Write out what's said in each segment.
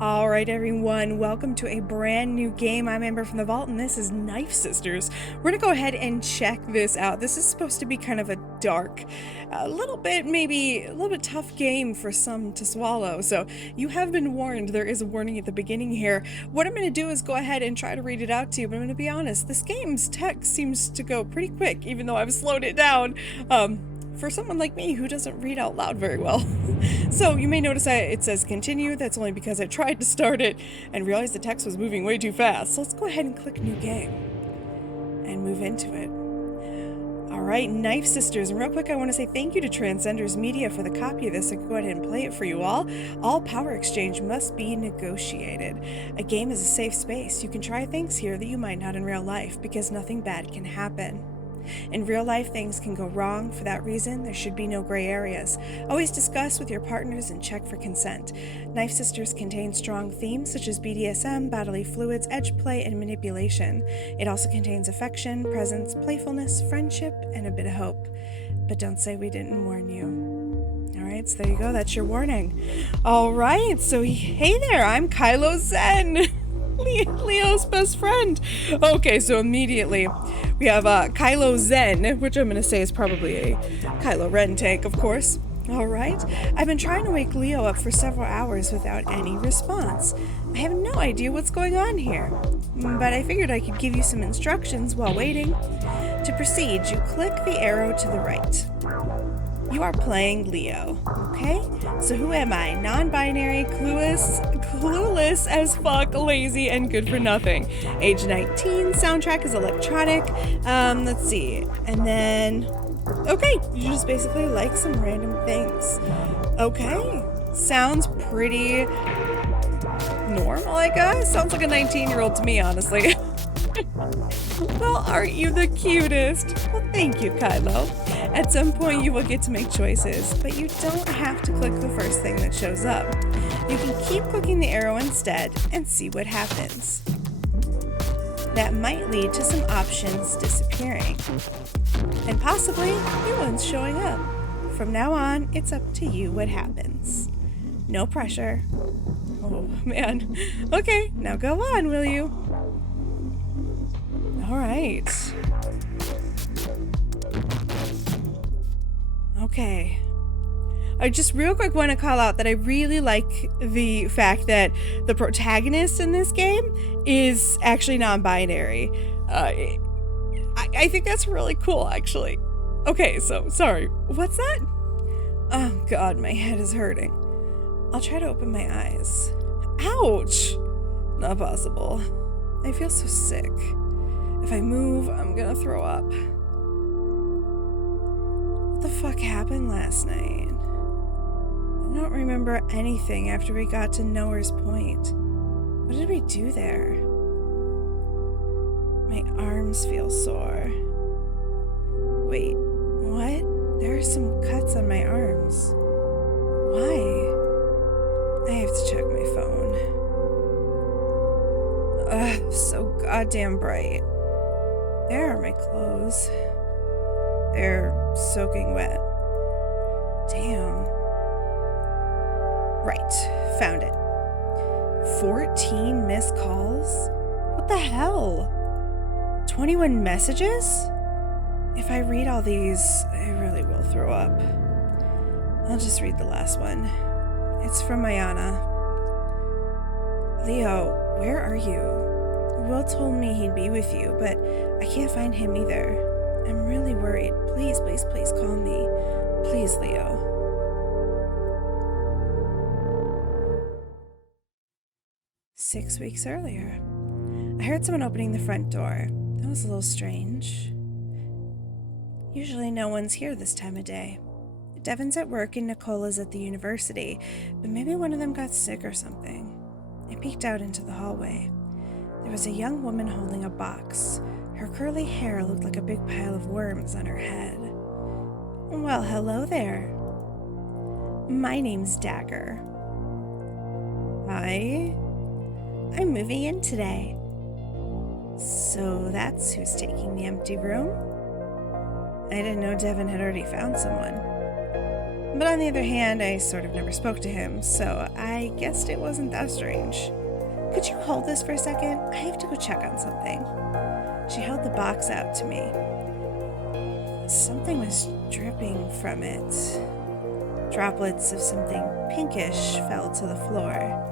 Alright everyone, welcome to a brand new game. I'm Amber from the Vault and this is Knife Sisters. We're gonna go ahead and check this out. This is supposed to be kind of a dark, maybe a little bit tough game for some to swallow. So you have been warned. There is a warning at the beginning here. What I'm gonna do is go ahead and try to read it out to you, but I'm gonna be honest, this game's text seems to go pretty quick, even though I've slowed it down. For someone like me who doesn't read out loud very well. So you may notice that it says continue. That's only because I tried to start it and realized the text was moving way too fast. So let's go ahead and click new game and move into it. All right, Knife Sisters. And real quick, I want to say thank you to Transcenders Media for the copy of this. I can go ahead and play it for you all. All power exchange must be negotiated. A game is a safe space. You can try things here that you might not in real life because nothing bad can happen. In real life, things can go wrong. For that reason, there should be no gray areas. Always discuss with your partners and check for consent. Knife Sisters contains strong themes such as BDSM, bodily fluids, edge play, and manipulation. It also contains affection, presence, playfulness, friendship, and a bit of hope. But don't say we didn't warn you. Alright, so there you go. That's your warning. Alright, so hey there, I'm Kylo Zen. Leo's best friend. Okay, so immediately we have Kylo Zen, which I'm going to say is probably a Kylo Ren take, of course. Alright, I've been trying to wake Leo up for several hours without any response. I have no idea what's going on here, but I figured I could give you some instructions while waiting. To proceed, you click the arrow to the right. You are playing Leo, okay? So who am I? Non-binary, clueless as fuck, lazy, and good for nothing. Age 19, soundtrack is electronic. Let's see. And then, okay, you just basically like some random things. Okay, sounds pretty normal, I guess. Sounds like a 19-year-old to me, honestly. Well, aren't you the cutest? Well, thank you, Kylo. At some point, you will get to make choices, but you don't have to click the first thing that shows up. You can keep clicking the arrow instead and see what happens. That might lead to some options disappearing, and possibly new ones showing up. From now on, it's up to you what happens. No pressure. Oh, man. Okay, now go on, will you? All right. Okay. I just real quick want to call out that I really like the fact that the protagonist in this game is actually non-binary. I think that's really cool, actually. Okay, so, sorry. What's that? Oh, God, my head is hurting. I'll try to open my eyes. Ouch! Not possible. I feel so sick. If I move, I'm gonna throw up. What the fuck happened last night? I don't remember anything after we got to Nowhere's Point. What did we do there? My arms feel sore. Wait, what? There are some cuts on my arms. Why? I have to check my phone. Ugh, so goddamn bright. There are my clothes. They're soaking wet. Damn. Right, found it. 14 missed calls? What the hell? 21 messages? If I read all these, I really will throw up. I'll just read the last one. It's from Mayana. Leo, where are you? Will told me he'd be with you, but I can't find him either. I'm really worried. Please, please, please call me. Please, Leo. Six weeks earlier. I heard someone opening the front door. That was a little strange. Usually no one's here this time of day. Devin's at work and Nicola's at the university, but maybe one of them got sick or something. I peeked out into the hallway. There was a young woman holding a box. Her curly hair looked like a big pile of worms on her head. Well, hello there. My name's Dagger. Hi. I'm moving in today. So that's who's taking the empty room? I didn't know Devin had already found someone. But on the other hand, I sort of never spoke to him, so I guessed it wasn't that strange. Could you hold this for a second? I have to go check on something. She held the box out to me. Something was dripping from it. Droplets of something pinkish fell to the floor.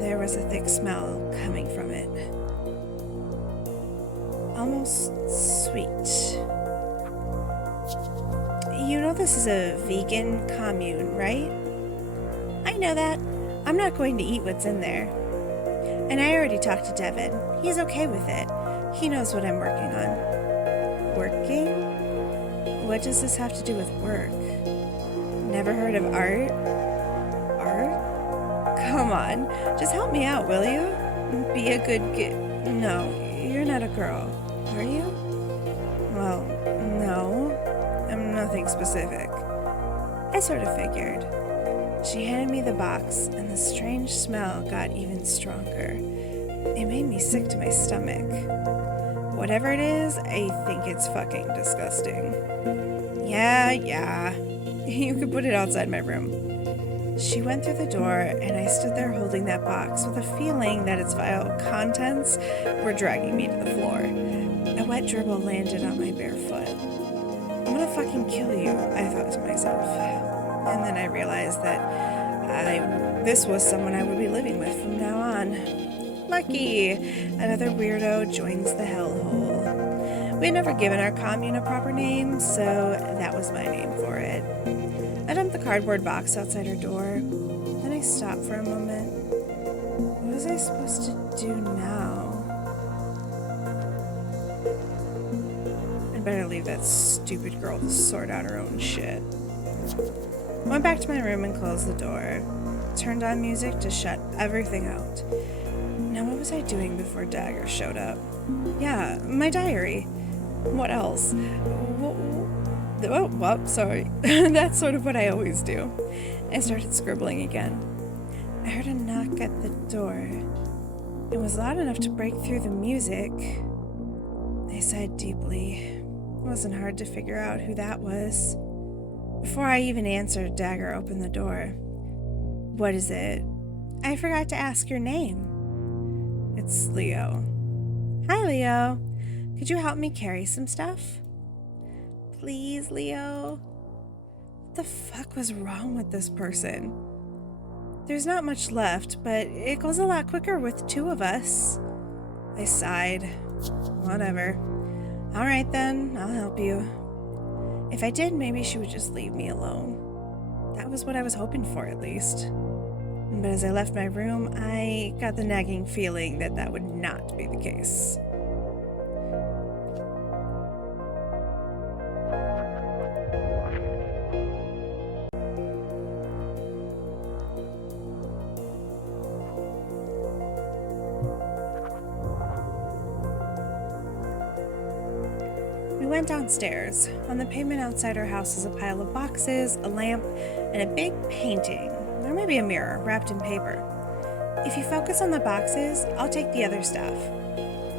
There was a thick smell coming from it. Almost sweet. You know this is a vegan commune, right? I know that. I'm not going to eat what's in there. And I already talked to Devin. He's okay with it. He knows what I'm working on. Working? What does this have to do with work? Never heard of art? Art? Come on. Just help me out, will you? Be a good No, you're not a girl. Are you? Well, no. I'm nothing specific. I sort of figured. She handed me the box, and the strange smell got even stronger. It made me sick to my stomach. Whatever it is, I think it's fucking disgusting. Yeah. You could put it outside my room. She went through the door, and I stood there holding that box with a feeling that its vile contents were dragging me to the floor. A wet dribble landed on my bare foot. I'm gonna fucking kill you, I thought to myself. And then I realized that this was someone I would be living with from now on. Lucky! Another weirdo joins the hellhole. We had never given our commune a proper name, so that was my name for it. I dumped the cardboard box outside her door. Then I stopped for a moment. What was I supposed to do now? I'd better leave that stupid girl to sort out her own shit. Went back to my room and closed the door. Turned on music to shut everything out. Now what was I doing before Dagger showed up? Yeah, my diary. What else? Sorry. That's sort of what I always do. I started scribbling again. I heard a knock at the door. It was loud enough to break through the music. I sighed deeply. It wasn't hard to figure out who that was. Before I even answered, Dagger opened the door. What is it? I forgot to ask your name. It's Leo. Hi, Leo. Could you help me carry some stuff? Please, Leo. What the fuck was wrong with this person? There's not much left, but it goes a lot quicker with two of us. I sighed. Whatever. All right then, I'll help you. If I did, maybe she would just leave me alone. That was what I was hoping for, at least. But as I left my room, I got the nagging feeling that that would not be the case. We went downstairs. On the pavement outside our house is a pile of boxes, a lamp, and a big painting. There may be a mirror wrapped in paper. If you focus on the boxes, I'll take the other stuff.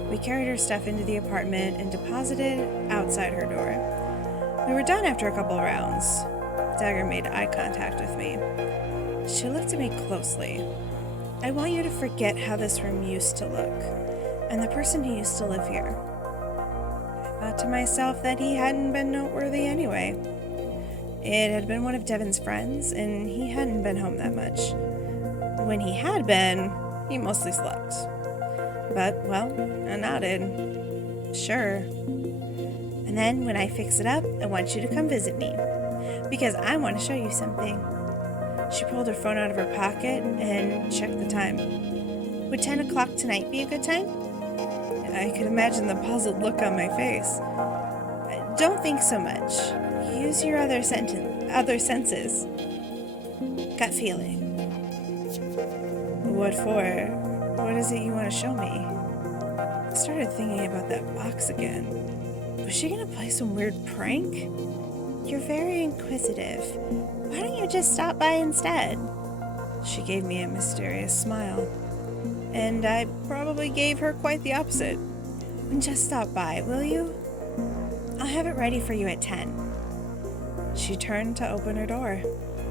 We carried her stuff into the apartment and deposited outside her door. We were done after a couple rounds. Dagger made eye contact with me. She looked at me closely. I want you to forget how this room used to look, and the person who used to live here. I thought to myself that he hadn't been noteworthy anyway. It had been one of Devin's friends, and he hadn't been home that much. When he had been, he mostly slept. But, well, I nodded. Sure. And then, when I fix it up, I want you to come visit me, because I want to show you something. She pulled her phone out of her pocket and checked the time. Would 10 o'clock tonight be a good time? I could imagine the puzzled look on my face. Don't think so much. Use your other senses. Gut feeling. What for? What is it you want to show me? I started thinking about that box again. Was she gonna play some weird prank? You're very inquisitive. Why don't you just stop by instead? She gave me a mysterious smile. And I probably gave her quite the opposite. Just stop by, will you? I'll have it ready for you at 10. She turned to open her door.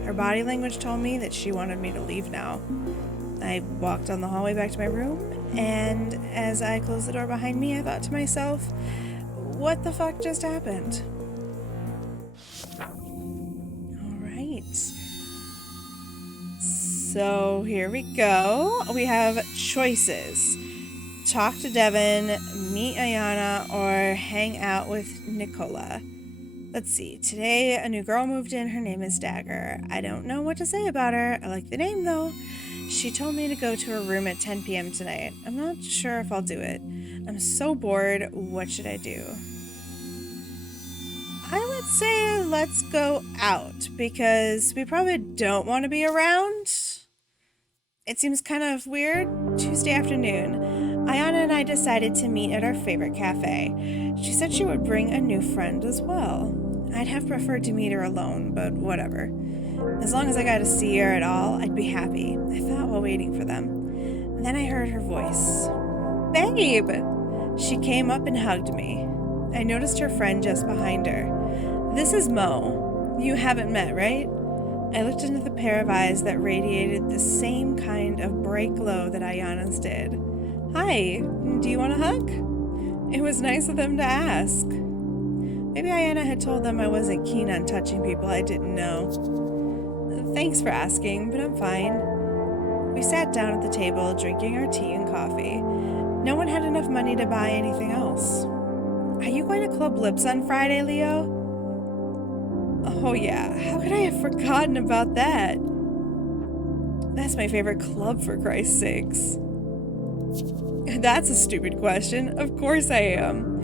Her body language told me that she wanted me to leave now. I walked down the hallway back to my room, and as I closed the door behind me, I thought to myself, what the fuck just happened? Alright. So here we go. We have choices. Talk to Devin, meet Ayana, or hang out with Nicola. Let's see. Today, a new girl moved in. Her name is Dagger. I don't know what to say about her. I like the name, though. She told me to go to her room at 10 p.m. tonight. I'm not sure if I'll do it. I'm so bored. What should I do? I would say let's go out, because we probably don't want to be around. It seems kind of weird. Tuesday afternoon, Ayana and I decided to meet at our favorite cafe. She said she would bring a new friend as well. I'd have preferred to meet her alone, but whatever. As long as I got to see her at all, I'd be happy, I thought while waiting for them. Then I heard her voice. Babe! She came up and hugged me. I noticed her friend just behind her. This is Mo. You haven't met, right? I looked into the pair of eyes that radiated the same kind of bright glow that Ayana's did. Hi, do you want a hug? It was nice of them to ask. Maybe Ayana had told them I wasn't keen on touching people I didn't know. Thanks for asking, but I'm fine. We sat down at the table, drinking our tea and coffee. No one had enough money to buy anything else. Are you going to Club Lips on Friday, Leo? Oh yeah, how could I have forgotten about that? That's my favorite club, for Christ's sakes. That's a stupid question. Of course I am.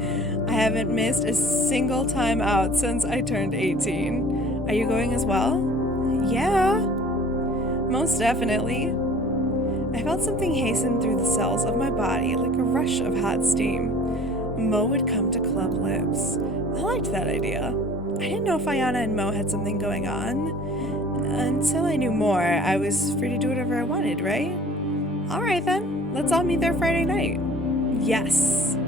I haven't missed a single time out since I turned 18. Are you going as well? Yeah. Most definitely. I felt something hasten through the cells of my body like a rush of hot steam. Mo would come to Club Lips. I liked that idea. I didn't know if Ayana and Mo had something going on. Until I knew more, I was free to do whatever I wanted, right? Alright then, let's all meet there Friday night. Yes.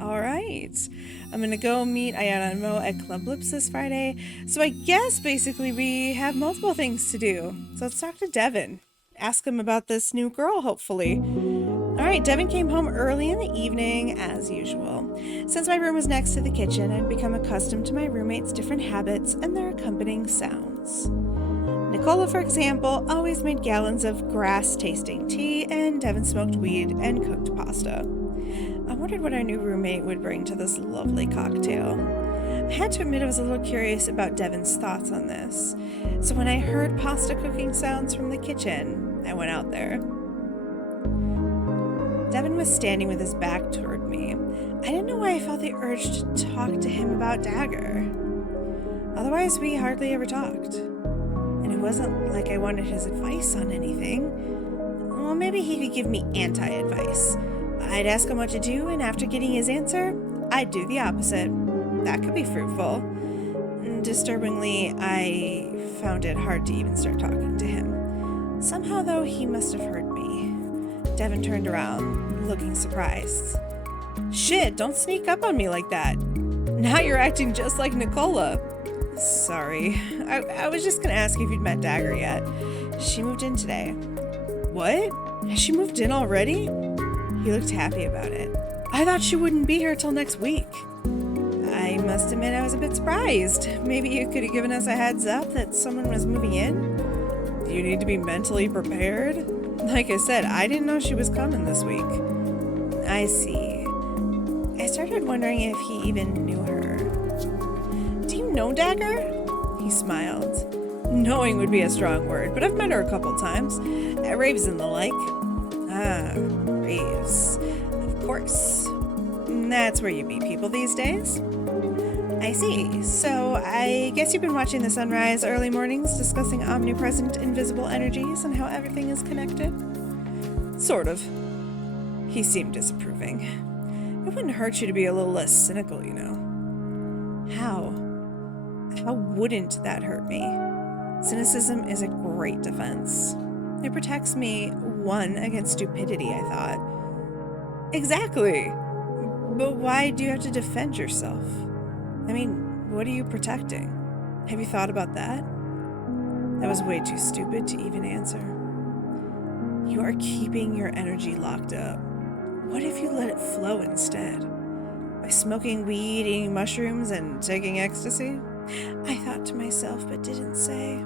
Alright. I'm gonna go meet Ayana and Mo at Club Lips this Friday. So I guess basically we have multiple things to do. So let's talk to Devin. Ask him about this new girl, hopefully. Alright, Devin came home early in the evening, as usual. Since my room was next to the kitchen, I'd become accustomed to my roommate's different habits and their accompanying sounds. Nicola, for example, always made gallons of grass-tasting tea, and Devin smoked weed and cooked pasta. I wondered what our new roommate would bring to this lovely cocktail. I had to admit I was a little curious about Devin's thoughts on this, so when I heard pasta cooking sounds from the kitchen, I went out there. Devin was standing with his back toward me. I didn't know why I felt the urge to talk to him about Dagger. Otherwise, we hardly ever talked. And it wasn't like I wanted his advice on anything. Well, maybe he could give me anti-advice. I'd ask him what to do, and after getting his answer, I'd do the opposite. That could be fruitful. Disturbingly, I found it hard to even start talking to him. Somehow, though, he must have heard me. Devin turned around, looking surprised. Shit, don't sneak up on me like that. Now you're acting just like Nicola. Sorry. I was just gonna ask if you'd met Dagger yet. She moved in today. What? Has she moved in already? He looked happy about it. I thought she wouldn't be here till next week. I must admit I was a bit surprised. Maybe you could have given us a heads up that someone was moving in? Do you need to be mentally prepared? Like I said, I didn't know she was coming this week. I see. I started wondering if he even knew her. Do you know Dagger? He smiled. Knowing would be a strong word, but I've met her a couple times. At raves and the like. Ah, raves. Of course. That's where you meet people these days. I see. So I guess you've been watching the sunrise early mornings, discussing omnipresent invisible energies and how everything is connected? Sort of. He seemed disapproving. It wouldn't hurt you to be a little less cynical, you know. How? How wouldn't that hurt me? Cynicism is a great defense. It protects me, one, against stupidity, I thought. Exactly. But why do you have to defend yourself? I mean, what are you protecting? Have you thought about that? That was way too stupid to even answer. You are keeping your energy locked up. What if you let it flow instead? By smoking weed, eating mushrooms, and taking ecstasy? I thought to myself, but didn't say.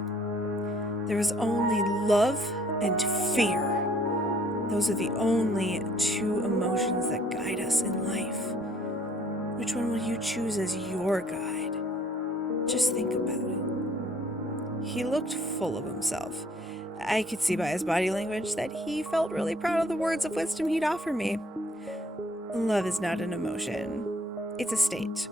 There is only love and fear. Those are the only two emotions that guide us in life. Which one will you choose as your guide? Just think about it. He looked full of himself. I could see by his body language that he felt really proud of the words of wisdom he'd offer me. Love is not an emotion. It's a state.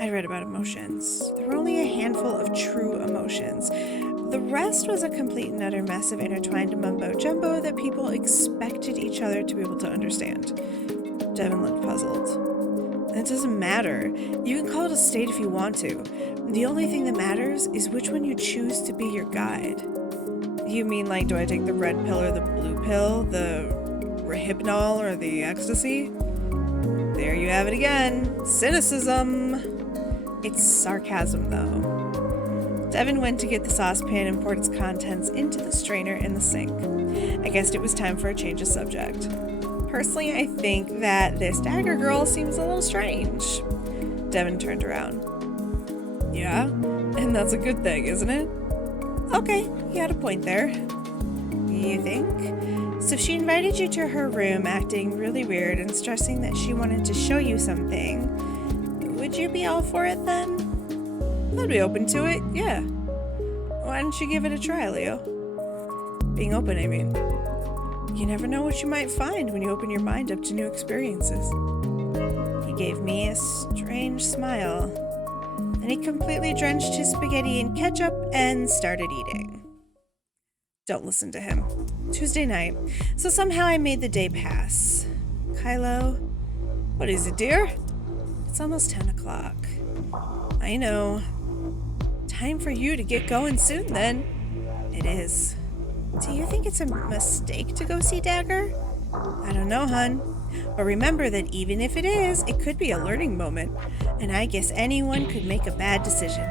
I read about emotions. There were only a handful of true emotions. The rest was a complete and utter mess of intertwined mumbo-jumbo that people expected each other to be able to understand. Devin looked puzzled. It doesn't matter. You can call it a state if you want to. The only thing that matters is which one you choose to be your guide. You mean like, do I take the red pill or the blue pill? The Hypnol or the ecstasy? There you have it again. Cynicism. It's sarcasm, though. Devin went to get the saucepan and poured its contents into the strainer in the sink. I guessed it was time for a change of subject. Personally, I think that this dagger girl seems a little strange. Devin turned around. Yeah, and that's a good thing, isn't it? Okay, you had a point there. You think? So she invited you to her room, acting really weird and stressing that she wanted to show you something. Would you be all for it then? I'd be open to it, yeah. Why don't you give it a try, Leo? Being open, I mean. You never know what you might find when you open your mind up to new experiences. He gave me a strange smile. Then he completely drenched his spaghetti in ketchup and started eating. Don't listen to him. Tuesday night, so somehow I made the day pass. Kylo, what is it, dear? It's almost 10 o'clock. I know. Time for you to get going soon, then. It is. Do you think it's a mistake to go see Dagger? I don't know, hun. But remember that even if it is, it could be a learning moment. And I guess anyone could make a bad decision.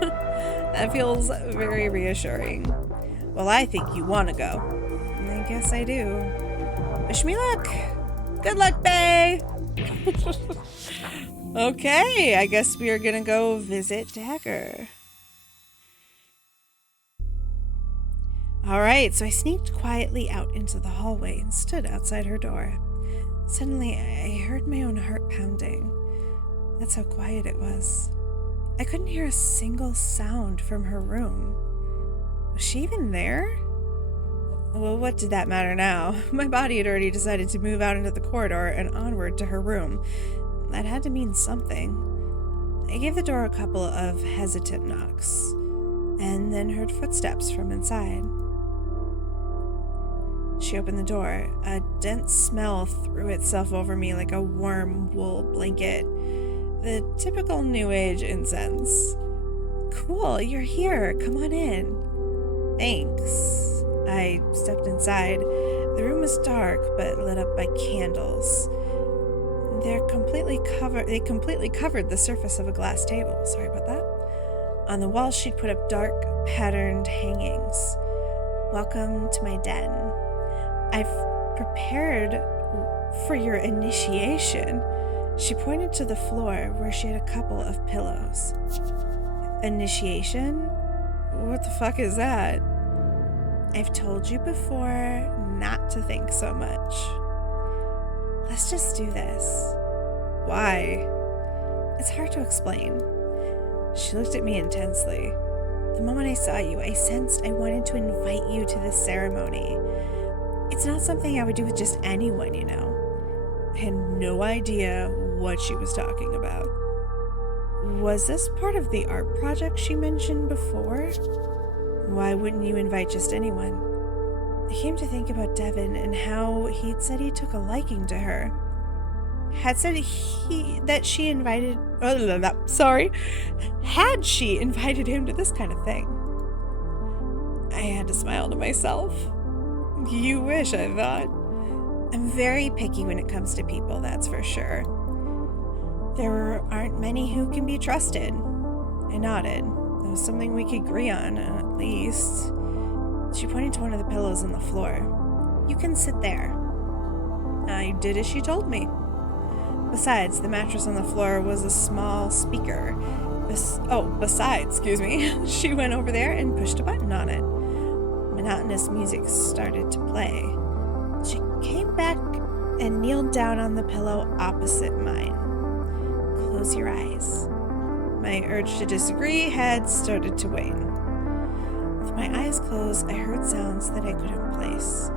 That feels very reassuring. Well, I think you want to go. I guess I do. Wish me luck. Good luck, bae. Okay, I guess we are gonna go visit Dagger. Alright, so I sneaked quietly out into the hallway and stood outside her door. Suddenly, I heard my own heart pounding. That's how quiet it was. I couldn't hear a single sound from her room. Was she even there? Well, what did that matter now? My body had already decided to move out into the corridor and onward to her room. That had to mean something. I gave the door a couple of hesitant knocks, and then heard footsteps from inside. She opened the door. A dense smell threw itself over me like a warm wool blanket. The typical New Age incense. Cool, you're here. Come on in. Thanks. I stepped inside. The room was dark, but lit up by candles. They completely covered the surface of a glass table. Sorry about that. On the wall, she'd put up dark, patterned hangings. Welcome to my den. I've prepared for your initiation. She pointed to the floor where she had a couple of pillows. Initiation? What the fuck is that? I've told you before not to think so much. Let's just do this. Why? It's hard to explain. She looked at me intensely. The moment I saw you, I sensed I wanted to invite you to this ceremony. It's not something I would do with just anyone, you know. I had no idea what she was talking about. Was this part of the art project she mentioned before? Why wouldn't you invite just anyone? I came to think about Devin and how he'd said he took a liking to her. Had said had she invited him to this kind of thing. I had to smile to myself. You wish, I thought. I'm very picky when it comes to people, that's for sure. There aren't many who can be trusted. I nodded. That was something we could agree on, at least. She pointed to one of the pillows on the floor. You can sit there. I did as she told me. Besides, the mattress on the floor was a small speaker. Besides, she went over there and pushed a button on it. Monotonous music started to play. She came back and kneeled down on the pillow opposite mine. Close your eyes. My urge to disagree had started to wane. With my eyes closed, I heard sounds that I couldn't place,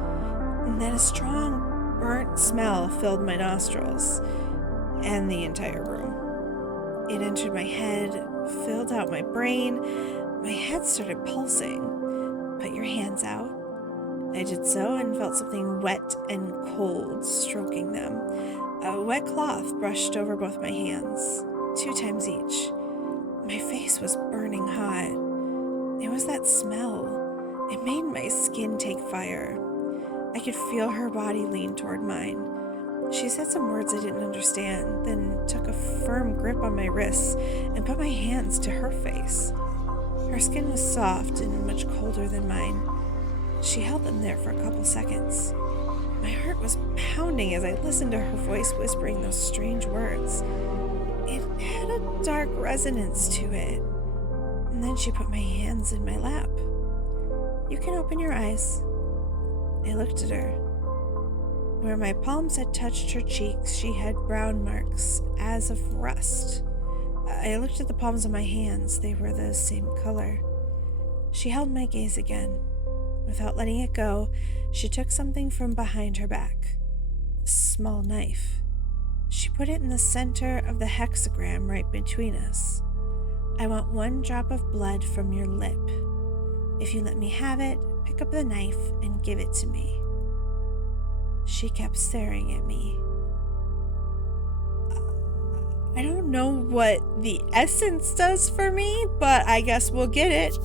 and then a strong, burnt smell filled my nostrils and the entire room. It entered my head, filled out my brain. My head started pulsing. Put your hands out. I did so and felt something wet and cold stroking them. A wet cloth brushed over both my hands, 2 times each. My face was burning hot. It was that smell. It made my skin take fire. I could feel her body lean toward mine. She said some words I didn't understand, then took a firm grip on my wrists and put my hands to her face. Her skin was soft and much colder than mine. She held them there for a couple seconds. My heart was pounding as I listened to her voice whispering those strange words. It had a dark resonance to it. And then she put my hands in my lap. You can open your eyes. I looked at her. Where my palms had touched her cheeks, she had brown marks, as of rust. I looked at the palms of my hands. They were the same color. She held my gaze again. Without letting it go, she took something from behind her back. A small knife. She put it in the center of the hexagram right between us. I want 1 drop of blood from your lip. If you let me have it, pick up the knife and give it to me. She kept staring at me. I don't know what the essence does for me, but I guess we'll get it.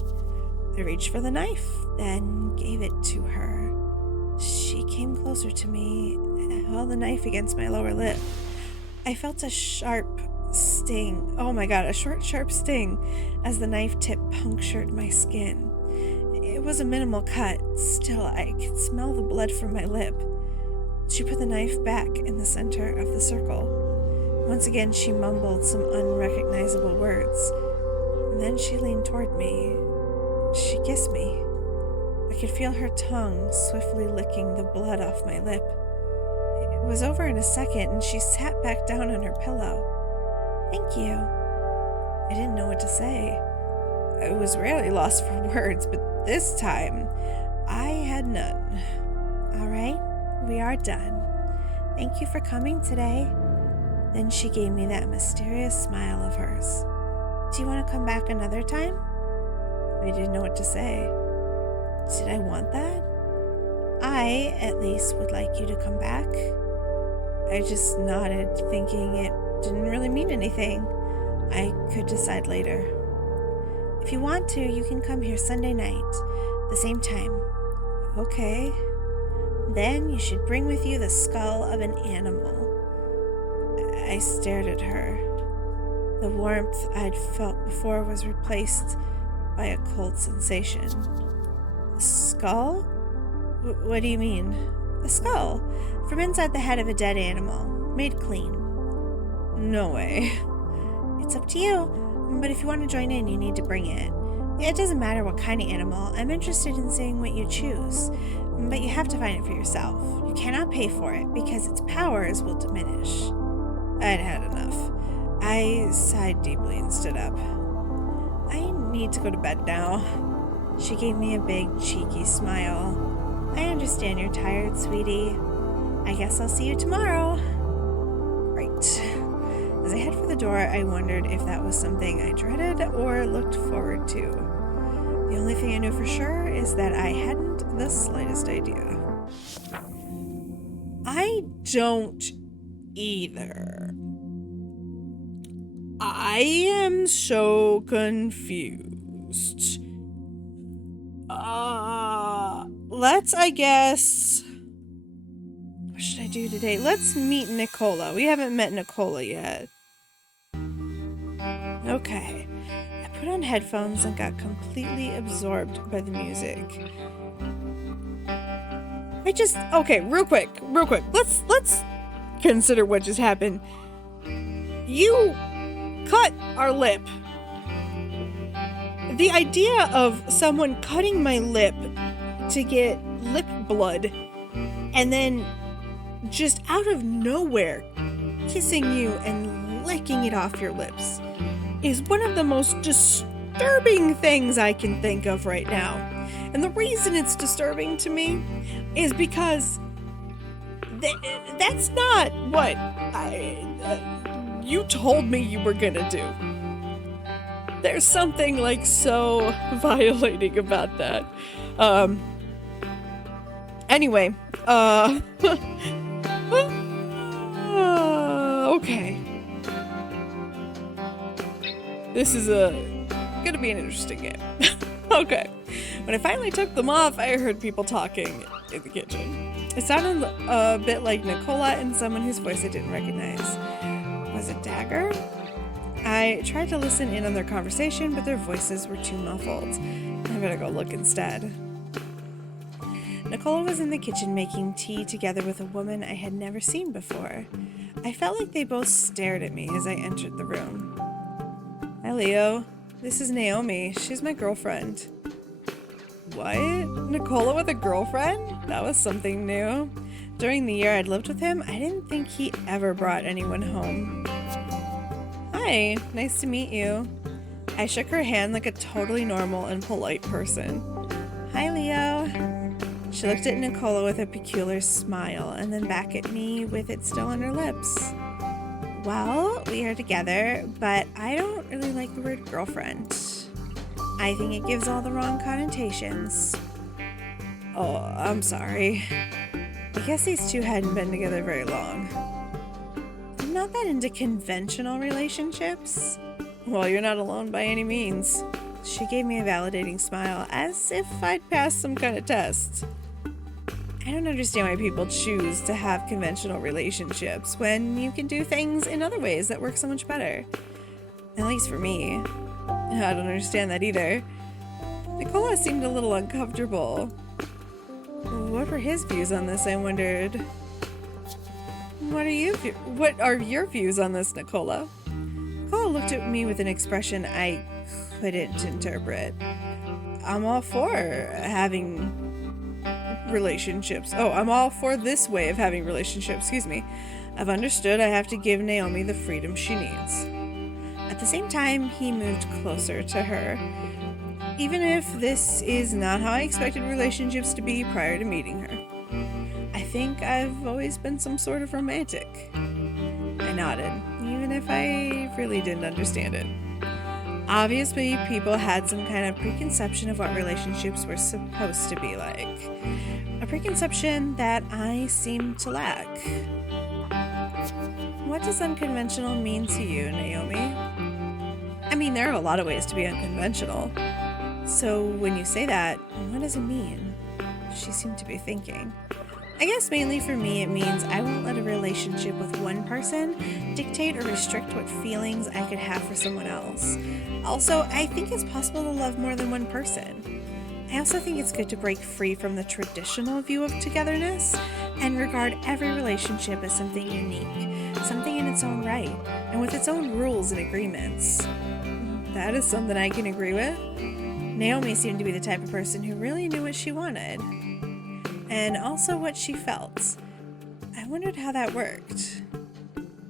I reached for the knife, then gave it to her. She came closer to me and held the knife against my lower lip. I felt a sharp sting. Oh my god, a short, sharp sting as the knife tip punctured my skin. It was a minimal cut. Still, I could smell the blood from my lip. She put the knife back in the center of the circle. Once again, she mumbled some unrecognizable words. And then she leaned toward me. She kissed me. I could feel her tongue swiftly licking the blood off my lip. It was over in a second, and she sat back down on her pillow. Thank you. I didn't know what to say. I was rarely lost for words, but this time, I had none. All right, we are done. Thank you for coming today. Then she gave me that mysterious smile of hers. Do you want to come back another time? I didn't know what to say. Did I want that? I, at least, would like you to come back. I just nodded, thinking it didn't really mean anything. I could decide later. If you want to, you can come here Sunday night, the same time. Okay. Then you should bring with you the skull of an animal. I stared at her. The warmth I'd felt before was replaced by a cold sensation. A skull? What do you mean? A skull. From inside the head of a dead animal. Made clean. No way. It's up to you. But if you want to join in, you need to bring it. It doesn't matter what kind of animal. I'm interested in seeing what you choose. But you have to find it for yourself. You cannot pay for it because its powers will diminish. I'd had enough. I sighed deeply and stood up. I need to go to bed now. She gave me a big, cheeky smile. I understand you're tired, sweetie. I guess I'll see you tomorrow. Right. As I head for the door, I wondered if that was something I dreaded or looked forward to. The only thing I knew for sure is that I hadn't the slightest idea. I don't either. I am so confused. Let's, I guess... What should I do today? Let's meet Nicola. We haven't met Nicola yet. Okay. I put on headphones and got completely absorbed by the music. Okay, real quick. Let's consider what just happened. You cut our lip. The idea of someone cutting my lip to get lip blood and then just out of nowhere kissing you and licking it off your lips is one of the most disturbing things I can think of right now. And the reason it's disturbing to me is because that's not what you told me you were gonna do. There's something like so violating about that. Anyway, okay. This is gonna be an interesting game. Okay. When I finally took them off, I heard people talking in the kitchen. It sounded a bit like Nicola and someone whose voice I didn't recognize. Was it Dagger? I tried to listen in on their conversation, but their voices were too muffled. I better go look instead. Nicola was in the kitchen making tea together with a woman I had never seen before. I felt like they both stared at me as I entered the room. Hi, Leo. This is Naomi. She's my girlfriend. What? Nicola with a girlfriend? That was something new. During the year I'd lived with him, I didn't think he ever brought anyone home. Hi, nice to meet you. I shook her hand like a totally normal and polite person. Hi, Leo. She looked at Nicola with a peculiar smile and then back at me with it still on her lips. Well, we are together, but I don't really like the word girlfriend. I think it gives all the wrong connotations. Oh, I'm sorry. I guess these two hadn't been together very long. I'm not that into conventional relationships. Well, you're not alone by any means. She gave me a validating smile, as if I'd passed some kind of test. I don't understand why people choose to have conventional relationships when you can do things in other ways that work so much better. At least for me. I don't understand that either. Nicola seemed a little uncomfortable. What were his views on this, I wondered. What are your views on this, Nicola? Nicola looked at me with an expression I couldn't interpret. I'm all for having relationships. Oh, I'm all for this way of having relationships, excuse me. I've understood I have to give Naomi the freedom she needs. At the same time, he moved closer to her. Even if this is not how I expected relationships to be prior to meeting her. I think I've always been some sort of romantic. I nodded, even if I really didn't understand it. Obviously, people had some kind of preconception of what relationships were supposed to be like. A preconception that I seem to lack. What does unconventional mean to you, Naomi? I mean, there are a lot of ways to be unconventional. So when you say that, what does it mean? She seemed to be thinking. I guess mainly for me it means I won't let a relationship with one person dictate or restrict what feelings I could have for someone else. Also, I think it's possible to love more than one person. I also think it's good to break free from the traditional view of togetherness and regard every relationship as something unique, something in its own right, and with its own rules and agreements. That is something I can agree with. Naomi seemed to be the type of person who really knew what she wanted. And also what she felt. I wondered how that worked.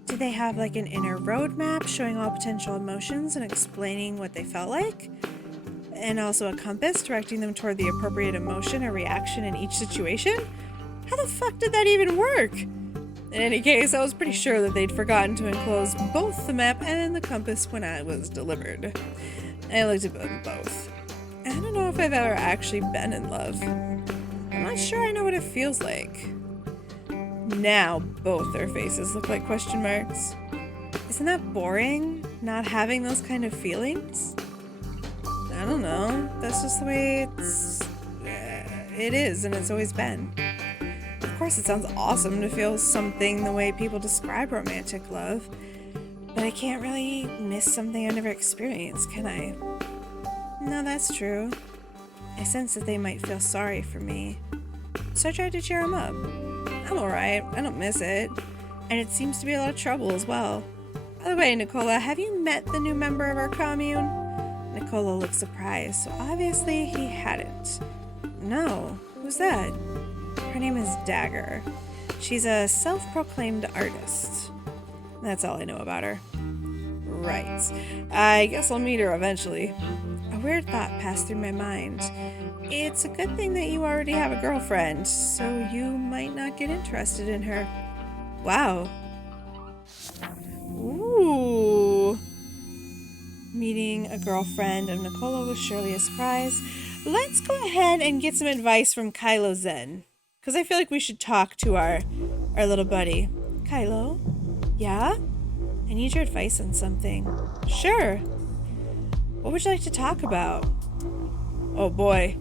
Did they have like an inner roadmap showing all potential emotions and explaining what they felt like? And also a compass directing them toward the appropriate emotion or reaction in each situation? How the fuck did that even work? In any case, I was pretty sure that they'd forgotten to enclose both the map and the compass when I was delivered. I looked at them both. I don't know if I've ever actually been in love. I'm not sure I know what it feels like. Now both their faces look like question marks. Isn't that boring? Not having those kind of feelings? I don't know. That's just the way it is, and it's always been. Of course, it sounds awesome to feel something the way people describe romantic love. But I can't really miss something I've never experienced, can I? No, that's true. I sense that they might feel sorry for me. So I tried to cheer them up. I'm alright, I don't miss it. And it seems to be a lot of trouble as well. By the way, Nicola, have you met the new member of our commune? Nicola looked surprised, so obviously he hadn't. No, who's that? Her name is Dagger. She's a self-proclaimed artist. That's all I know about her. Right. I guess I'll meet her eventually. A weird thought passed through my mind. It's a good thing that you already have a girlfriend, so you might not get interested in her. Wow. Ooh. Meeting a girlfriend of Nicola was surely a surprise. Let's go ahead and get some advice from Kylo Zen, because I feel like we should talk to our little buddy. Kylo? Yeah? I need your advice on something. Sure. What would you like to talk about? Oh boy.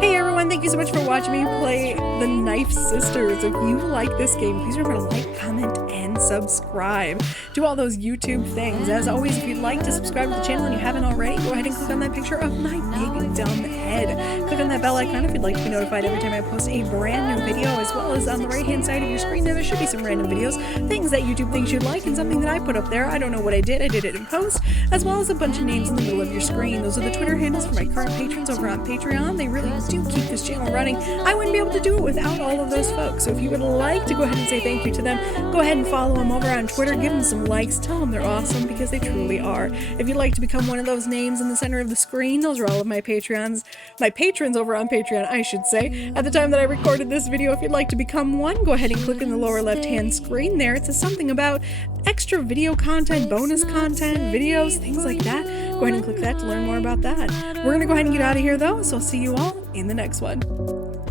Hey everyone, thank you so much for watching me play the Knife Sisters. If you like this game, please remember to like, comment, and subscribe. Do all those YouTube things. As always, if you'd like to subscribe to the channel and you haven't already, go ahead and click on that picture of my big dumb head. Click on that bell icon if you'd like to be notified every time I post a brand new video, as well as on the right hand side of your screen there should be some random videos, things that YouTube thinks you'd like, and something that I put up there. I don't know what I did it in post, as well as a bunch of names in the middle of your screen. Those are the Twitter handles for my current patrons over on Patreon. They really do keep this channel running. I wouldn't be able to do it without all of those folks. So if you would like to go ahead and say thank you to them, go ahead and follow them over on Twitter, give them some likes, tell them they're awesome, because they truly are. If you'd like to become one of those names in the center of the screen, those are all of my patrons over on Patreon, I should say. At the time that I recorded this video, if you'd like to become one, go ahead and click in the lower left hand screen there. It says something about extra video content, bonus content, videos, things like that. Go ahead and click that to learn more about that. We're gonna go ahead and get out of here though, so I'll see you all in the next one.